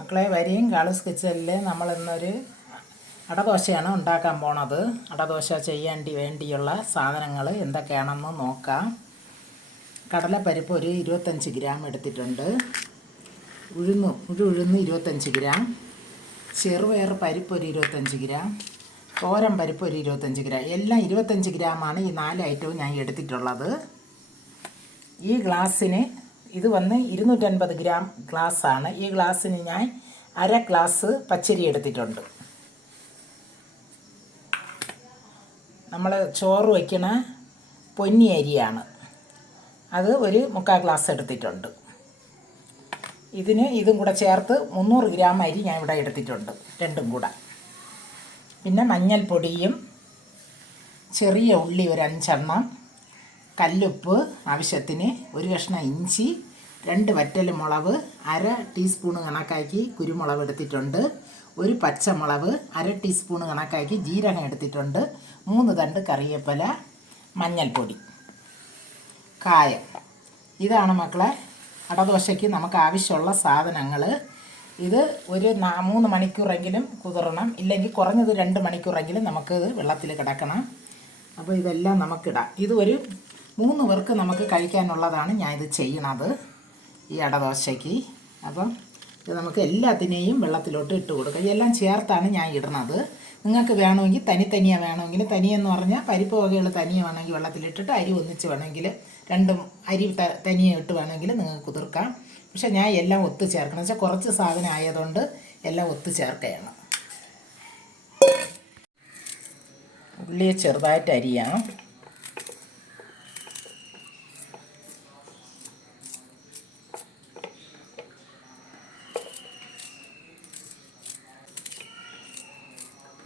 മക്കളെ, വരിയും കാളൂസ് കിച്ചണിൽ നമ്മളിന്നൊരു അടദോശയാണ് ഉണ്ടാക്കാൻ പോണത്. അടദോശ വേണ്ടിയുള്ള സാധനങ്ങൾ എന്തൊക്കെയാണെന്ന് നോക്കാം. കടലപ്പരിപ്പ് ഒരു 25 ഗ്രാം എടുത്തിട്ടുണ്ട്. ഉഴുന്ന് 25 ഗ്രാം, ചെറുപയർ പരിപ്പ് ഒരു 25 ഗ്രാം, തോരൻ പരിപ്പ് ഒരു 25 ഗ്രാം. എല്ലാം 25 ഗ്രാമാണ് ഈ 4 ഐറ്റവും ഞാൻ എടുത്തിട്ടുള്ളത്. ഈ ഗ്ലാസ്സിന് ഇത് വന്ന് 250 ഗ്രാം ഗ്ലാസ്സാണ്. ഈ ഗ്ലാസ്സിന് ഞാൻ അര ഗ്ലാസ് പച്ചരി എടുത്തിട്ടുണ്ട്. നമ്മൾ ചോറ് വയ്ക്കണ പൊന്നി അരിയാണ്, അത് ഒരു 3/4 ഗ്ലാസ് എടുത്തിട്ടുണ്ട്. ഇതും കൂടെ ചേർത്ത് 300 ഗ്രാം അരി ഞാൻ ഇവിടെ എടുത്തിട്ടുണ്ട്, രണ്ടും കൂടെ. പിന്നെ മഞ്ഞൾപ്പൊടിയും, ചെറിയ ഉള്ളി ഒരു 5 എണ്ണം, കല്ലുപ്പ് ആവശ്യത്തിന്, ഒരു കഷ്ണം ഇഞ്ചി, 2 വറ്റൽമുളക്, 1/2 ടീസ്പൂൺ കണക്കാക്കി കുരുമുളക് എടുത്തിട്ടുണ്ട്, ഒരു പച്ചമുളക്, 1/2 ടീസ്പൂൺ കണക്കാക്കി ജീരകം എടുത്തിട്ടുണ്ട്, 3 തണ്ട് കറിവേപ്പില, മഞ്ഞൾപ്പൊടി, കായം. ഇതാണ് മക്കളെ അടദോശയ്ക്ക് നമുക്ക് ആവശ്യമുള്ള സാധനങ്ങൾ. ഇത് ഒരു 3 മണിക്കൂറെങ്കിലും കുതിരണം, ഇല്ലെങ്കിൽ കുറഞ്ഞത് 2 മണിക്കൂറെങ്കിലും നമുക്കിത് വെള്ളത്തിൽ കിടക്കണം. അപ്പോൾ ഇതെല്ലാം നമുക്കിടാം. ഇത് ഒരു 3 പേർക്ക് നമുക്ക് കഴിക്കാനുള്ളതാണ് ഞാൻ ഇത് ചെയ്യണത് ഈ അടദോശയ്ക്ക്. അപ്പം ഇത് നമുക്ക് എല്ലാത്തിനെയും വെള്ളത്തിലോട്ട് ഇട്ട് കൊടുക്കുക. ഇതെല്ലാം ചേർത്താണ് ഞാൻ ഇടുന്നത്. നിങ്ങൾക്ക് വേണമെങ്കിൽ തനിയെ വേണമെങ്കിൽ, തനിയെന്ന് പറഞ്ഞാൽ പരിപ്പ് വകകൾ തനിയെ വേണമെങ്കിൽ വെള്ളത്തിലിട്ടിട്ട്, അരി ഒന്നിച്ച് വേണമെങ്കിൽ രണ്ടും അരി തനിയെ ഇട്ട് വേണമെങ്കിൽ നിങ്ങൾക്ക് കുതിർക്കാം. പക്ഷെ ഞാൻ എല്ലാം ഒത്തു ചേർക്കണം. വെച്ചാൽ കുറച്ച് സാധനം ആയതുകൊണ്ട് എല്ലാം ഒത്തു ചേർക്കുകയാണ്. ഉള്ളിയെ ചെറുതായിട്ട് അരിയാം.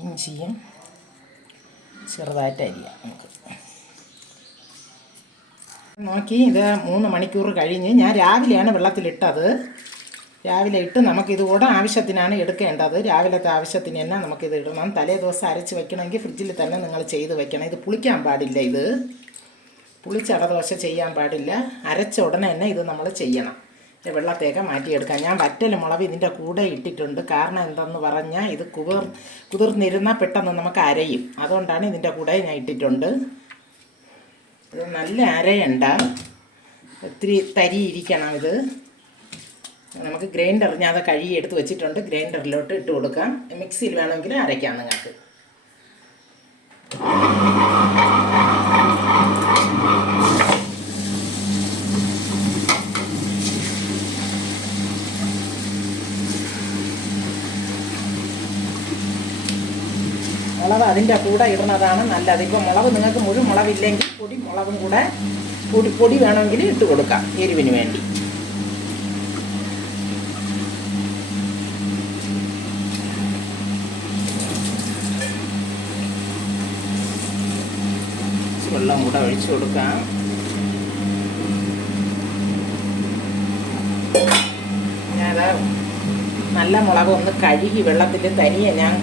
ഇഞ്ചിയും ചെറുതായിട്ട് അരിയാം നമുക്ക്. നോക്കി, ഇത് 3 മണിക്കൂർ കഴിഞ്ഞ് ഞാൻ രാവിലെയാണ് വെള്ളത്തിലിട്ടത്. രാവിലെ ഇട്ട് നമുക്കിത് കൂടെ ആവശ്യത്തിനാണ് എടുക്കേണ്ടത്. രാവിലത്തെ ആവശ്യത്തിന് തന്നെ നമുക്കിത് ഇടണം. തലേ ദിവസം അരച്ച് വയ്ക്കണമെങ്കിൽ ഫ്രിഡ്ജിൽ തന്നെ നിങ്ങൾ ചെയ്ത് വയ്ക്കണം. ഇത് പുളിക്കാൻ പാടില്ല. ഇത് പുളിച്ച അടദോശ ചെയ്യാൻ പാടില്ല. അരച്ച ഉടനെ തന്നെ ഇത് നമ്മൾ ചെയ്യണം. വെള്ളത്തേക്ക് മാറ്റിയെടുക്കാം. ഞാൻ വറ്റൽമുളക് ഇതിൻ്റെ കൂടെ ഇട്ടിട്ടുണ്ട്. കാരണം എന്തെന്ന് പറഞ്ഞാൽ ഇത് കുതിർന്നിരുന്നാൽ പെട്ടെന്ന് നമുക്ക് അരയും. അതുകൊണ്ടാണ് ഇതിൻ്റെ കൂടെ ഞാൻ ഇട്ടിട്ടുണ്ട്. ഇത് നല്ല അരയണ്ട, ഒത്തിരി തരി ഇരിക്കണം. ഇത് നമുക്ക് ഗ്രൈൻഡർ ഞാൻ അത് കഴുകി എടുത്ത് വെച്ചിട്ടുണ്ട്. ഗ്രൈൻഡറിലോട്ട് ഇട്ട് കൊടുക്കാം. മിക്സിയിൽ വേണമെങ്കിൽ അരയ്ക്കാം നിങ്ങൾക്ക്. മുളക് അതിൻ്റെ കൂടെ ഇടുന്നതാണ് നല്ലത്. ഇപ്പോൾ മുളക് നിങ്ങൾക്ക് മുളകില്ലെങ്കിൽ മുളകും കൂടെ പൊടി വേണമെങ്കിൽ ഇട്ട് കൊടുക്കാം എരിവിന് വേണ്ടി. വെള്ളം കൂടെ ഒഴിച്ചു കൊടുക്കാം. ഞാനത് നല്ല മുളക് ഒന്ന് കഴുകി വെള്ളത്തിൽ തനിയെ, ഞാൻ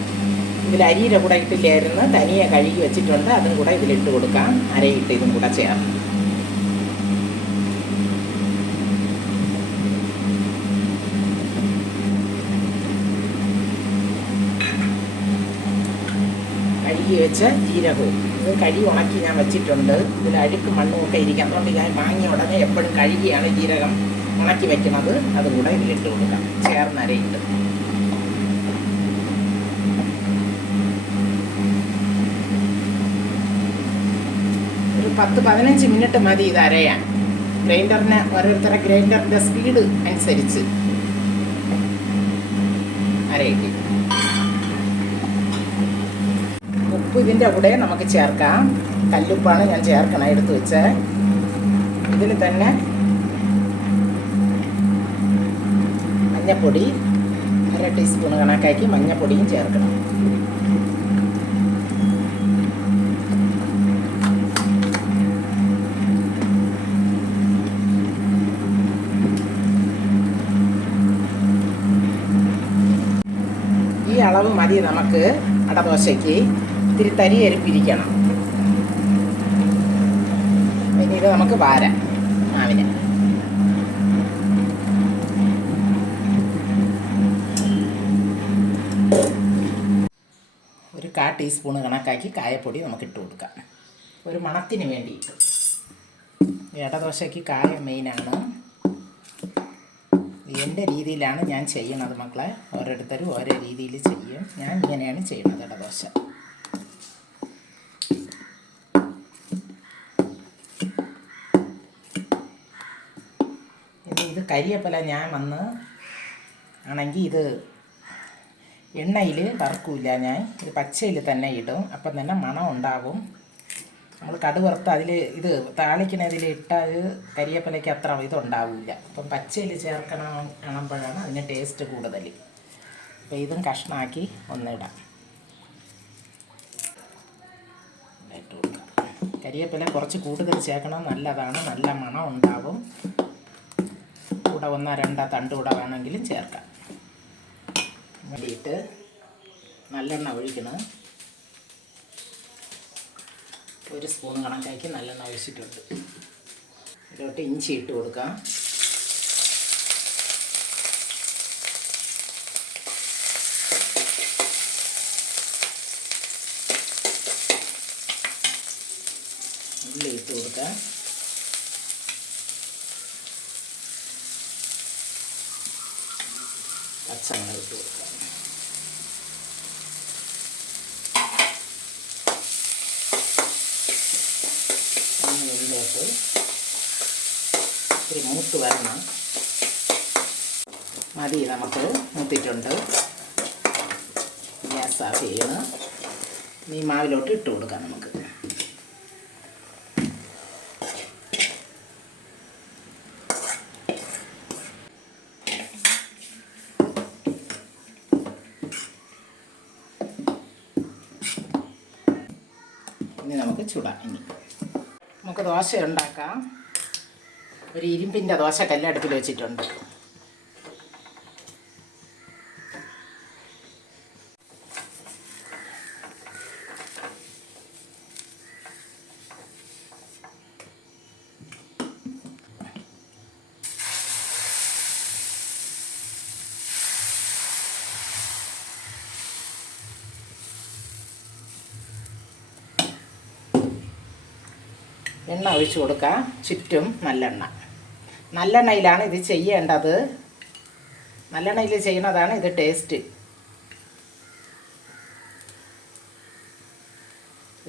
ഇതിൽ അരിയുടെ കൂടെ ഇട്ടില്ലായിരുന്നു, തനിയെ കഴുകി വെച്ചിട്ടുണ്ട്. അതും കൂടെ ഇതിലിട്ട് കൊടുക്കാം. അരയിട്ട് ഇതും കൂടെ ചേർത്ത് കഴുകി വെച്ച ജീരകവും ഇത് കഴുകി ഉണക്കി ഞാൻ വെച്ചിട്ടുണ്ട്. ഇതിൽ അഴുക്ക് മണ്ണും ഒക്കെ ഇരിക്കും. അതുകൊണ്ട് ഞാൻ വാങ്ങിയ ഉടനെ എപ്പോഴും കഴുകിയാണ് ജീരകം ഉണക്കി വെക്കുന്നത്. അതുകൂടെ ഇതിലിട്ട് കൊടുക്കാം, ചേർന്നരയിട്ട്. ഒരു 10-15 മിനിറ്റ് മതി ഇത് അരയാൻ. ഓരോരുത്തരുടെ ഗ്രൈൻഡറിൻ്റെ സ്പീഡ് അനുസരിച്ച് അരയിട്ട്. ഉപ്പ് ഇതിൻ്റെ കൂടെ നമുക്ക് ചേർക്കാം. കല്ലുപ്പാണ് ഞാൻ ചേർക്കണം, എടുത്ത് വെച്ച്. ഇതിൽ തന്നെ മഞ്ഞൾപ്പൊടി 1/2 ടീസ്പൂൺ കണക്കാക്കി മഞ്ഞൾപ്പൊടിയും ചേർക്കണം. ഈ അളവ് മതി നമുക്ക് അടദോശയ്ക്ക്. ഇത്തിരി തരി അരിപ്പിരിക്കണം. ഇനി ഇത് നമുക്ക് വാരാം മാവിനെ. 1/4 ടീസ്പൂൺ കണക്കാക്കി കായപ്പൊടി നമുക്ക് ഇട്ട് കൊടുക്കാം, ഒരു മണത്തിന് വേണ്ടിയിട്ട്. ഇടദോശയ്ക്ക് കായം മെയിനാണ്. എൻ്റെ രീതിയിലാണ് ഞാൻ ചെയ്യണത് മക്കളെ. ഓരോരുത്തരും ഓരോ രീതിയിൽ ചെയ്യും. ഞാൻ ഇങ്ങനെയാണ് ചെയ്യുന്നത് ഇടദോശ. ഇത് കരിയപ്പല ഞാൻ ആണെങ്കിൽ ഇത് എണ്ണയിൽ വറുക്കില്ല, ഞാൻ ഇത് പച്ചയിൽ തന്നെ ഇടും. അപ്പം തന്നെ മണം ഉണ്ടാവും. നമ്മൾ കടുവറുത്ത് ഇത് താളിക്കണതിൽ ഇട്ടാൽ കരിയപ്പലയ്ക്ക് അത്ര ഇതുണ്ടാവില്ല. അപ്പം പച്ചയിൽ കാണുമ്പോഴാണ് അതിന് ടേസ്റ്റ് കൂടുതൽ. അപ്പോൾ ഇതും കഷ്ണമാക്കി ഒന്നിടാം. കരിയപ്പല കുറച്ച് കൂടുതൽ ചേർക്കണം, നല്ലതാണ്, നല്ല മണം ഉണ്ടാവും. കൂടെ 1-2 തണ്ട് കൂടെ വേണമെങ്കിലും ചേർക്കാം. വേണ്ടിയിട്ട് നല്ലെണ്ണ ഒഴിക്കണം. 1 സ്പൂൺ കണക്കാക്കി നല്ലെണ്ണ ഒഴിച്ചിട്ടുണ്ട്. ഇതിലോട്ട് ഇഞ്ചി ഇട്ട് കൊടുക്കാം. ഉള്ളി ഇട്ട് കൊടുക്കാം. പച്ചമുളക് ഇട്ട് കൊടുക്കാം. ഇതിലോട്ട് ഇത്തിരി മൂത്ത് വരണം. മതി, നമുക്ക് മൂത്തിട്ടുണ്ട്. ഗ്യാസ് ഓഫ് ചെയ്യണം. ഈ മാവിലോട്ട് ഇട്ട് കൊടുക്കാം നമുക്ക്. ഇനി നമുക്ക് ചുടാം. ഇനി നമുക്ക് ദോശ ഉണ്ടാക്കാം. ഒരു ഇരുമ്പിൻ്റെ ദോശക്കല്ല് അടുപ്പിൽ വെച്ചിട്ടുണ്ട്. എണ്ണ ഒഴിച്ച് കൊടുക്കാം. ചുറ്റും നല്ലെണ്ണയിലാണ് ഇത് ചെയ്യേണ്ടത്. നല്ലെണ്ണയിൽ ചെയ്യുന്നതാണ് ഇത് ടേസ്റ്റ്.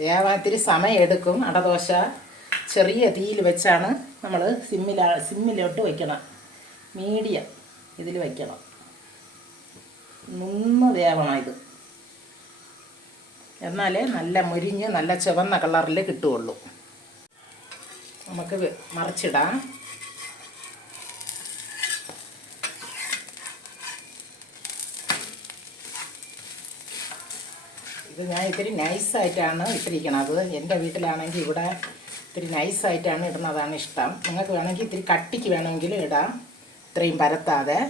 വേവാത്തിരി സമയം എടുക്കും. അടദോശ ചെറിയ തീയിൽ വെച്ചാണ് നമ്മൾ സിമ്മിലോട്ട് വയ്ക്കണം. മീഡിയം ഇതിൽ വയ്ക്കണം. നിന്ന് വേവണം ഇത്, എന്നാലേ നല്ല മുരിഞ്ഞ് നല്ല ചുവന്ന കളറിൽ കിട്ടുകയുള്ളൂ. നമുക്ക് മറിച്ചിടാം. ഇത് ഞാൻ ഇത്തിരി നൈസായിട്ടാണ് ഇട്ടിരിക്കണത്. എൻ്റെ വീട്ടിലാണെങ്കിൽ ഇവിടെ ഇത്തിരി നൈസായിട്ടാണ് ഇടുന്നതാണ് ഇഷ്ടം. നിങ്ങൾക്ക് വേണമെങ്കിൽ ഇത്തിരി കട്ടിക്ക് വേണമെങ്കിൽ ഇടാം, ഇത്രയും പരത്താതെ.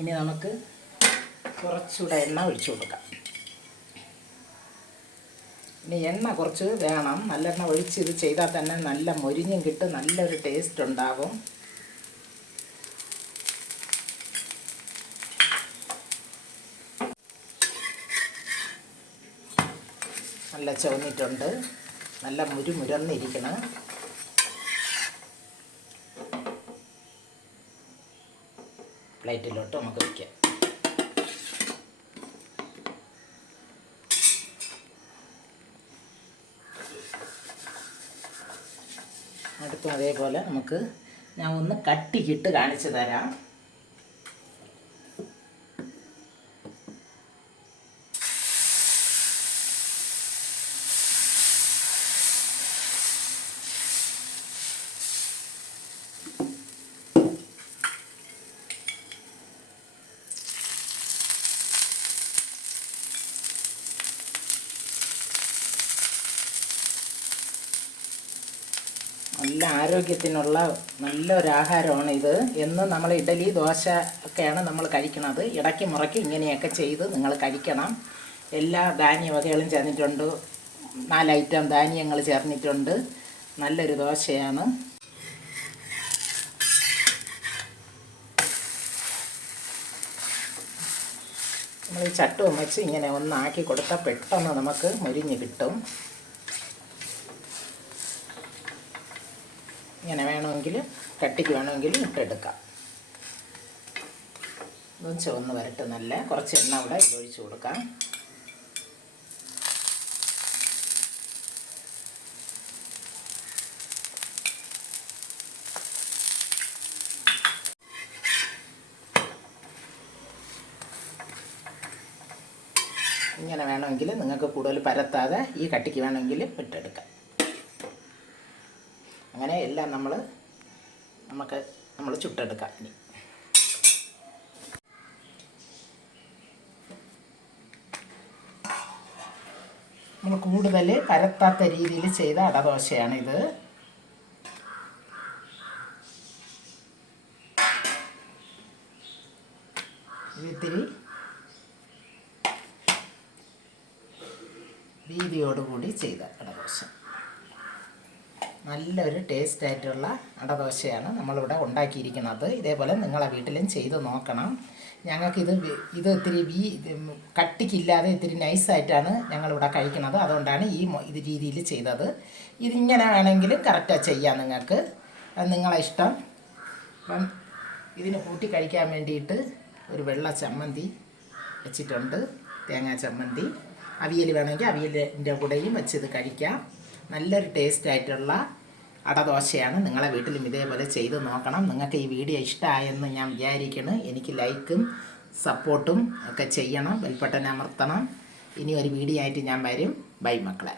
ഇനി നമുക്ക് കുറച്ചുകൂടെ എണ്ണ ഒഴിച്ചു കൊടുക്കാം. ഇനി എണ്ണ കുറച്ച് വേണം. നല്ലെണ്ണ ഒഴിച്ച് ഇത് ചെയ്താൽ തന്നെ നല്ല മൊരിഞ്ഞും കിട്ടും, നല്ലൊരു ടേസ്റ്റ് ഉണ്ടാകും. നല്ല ചുവന്നിട്ടുണ്ട്, നല്ല മുരുന്നിരിക്കണം. പ്ലേറ്റിലോട്ട് നമുക്ക് വയ്ക്കാം. അടുത്തും അതേപോലെ നമുക്ക് ഞാൻ ഒന്ന് കട്ടിക്കിട്ട് കാണിച്ചു തരാം. നല്ല ആരോഗ്യത്തിനുള്ള നല്ലൊരാഹാരമാണ് ഇത്. എന്നും നമ്മൾ ഇഡലി ദോശ ഒക്കെയാണ് നമ്മൾ കഴിക്കുന്നത്. ഇടയ്ക്ക് മുറയ്ക്ക് ഇങ്ങനെയൊക്കെ ചെയ്ത് നിങ്ങൾ കഴിക്കണം. എല്ലാ ധാന്യവകകളും ചേർന്നിട്ടുണ്ട്, 4 ഐറ്റം ധാന്യങ്ങൾ ചേർന്നിട്ടുണ്ട്. നല്ലൊരു ദോശയാണ്. നമ്മൾ ഈ ചട്ടും വെച്ച് ഇങ്ങനെ ഒന്നാക്കി കൊടുത്താൽ പെട്ടെന്ന് നമുക്ക് മുരിഞ്ഞ് കിട്ടും. ഇങ്ങനെ വേണമെങ്കിൽ കട്ടിക്ക് വേണമെങ്കിൽ ഇട്ടെടുക്കാം. ഇതും ചുവന്ന് വരട്ട് നല്ല കുറച്ച് എണ്ണ ഇവിടെ ഒഴിച്ച് കൊടുക്കാം. ഇങ്ങനെ വേണമെങ്കിൽ നിങ്ങൾക്ക് കൂടുതൽ പരത്താതെ ഈ കട്ടിക്ക് വേണമെങ്കിൽ ഇട്ടെടുക്കാം. അങ്ങനെ എല്ലാം നമ്മൾ ചുട്ടെടുക്കാം. ഇനി നമ്മൾ കൂടുതൽ പരത്താത്ത രീതിയിൽ ചെയ്ത അടദോശയാണിത്. ഇതിത്തിരി വീതിയോടുകൂടി ചെയ്ത അടദോശ നല്ലൊരു ടേസ്റ്റായിട്ടുള്ള അടദോശയാണ് നമ്മളിവിടെ ഉണ്ടാക്കിയിരിക്കുന്നത്. ഇതേപോലെ നിങ്ങളെ വീട്ടിലും ചെയ്ത് നോക്കണം. ഞങ്ങൾക്കിത് ഇത്തിരി കട്ടിക്കില്ലാതെ ഇത്തിരി നൈസായിട്ടാണ് ഞങ്ങളിവിടെ കഴിക്കുന്നത്. അതുകൊണ്ടാണ് ഇത് രീതിയിൽ ചെയ്തത്. ഇതിങ്ങനെ വേണമെങ്കിലും കറക്റ്റാണ് ചെയ്യാം നിങ്ങൾക്ക്. അത് നിങ്ങളെ ഇഷ്ടം. അപ്പം ഇതിന് കൂട്ടി കഴിക്കാൻ വേണ്ടിയിട്ട് ഒരു വെള്ള ചമ്മന്തി വെച്ചിട്ടുണ്ട്, തേങ്ങാ ചമ്മന്തി. അവിയൽ വേണമെങ്കിൽ അവിയലിൻ്റെ കൂടെയും വെച്ചിത് കഴിക്കാം. നല്ലൊരു ടേസ്റ്റായിട്ടുള്ള അടദോശയാണ്. നിങ്ങളെ വീട്ടിലും ഇതേപോലെ ചെയ്ത് നോക്കണം. നിങ്ങൾക്ക് ഈ വീഡിയോ ഇഷ്ടമായെന്ന് ഞാൻ വിചാരിക്കുന്നു. എനിക്ക് ലൈക്കും സപ്പോർട്ടും ഒക്കെ ചെയ്യണം, ബെൽ ബട്ടൺ അമർത്തണം. ഇനി ഒരു വീഡിയോ ആയിട്ട് ഞാൻ വരും. ബൈ മക്കളെ.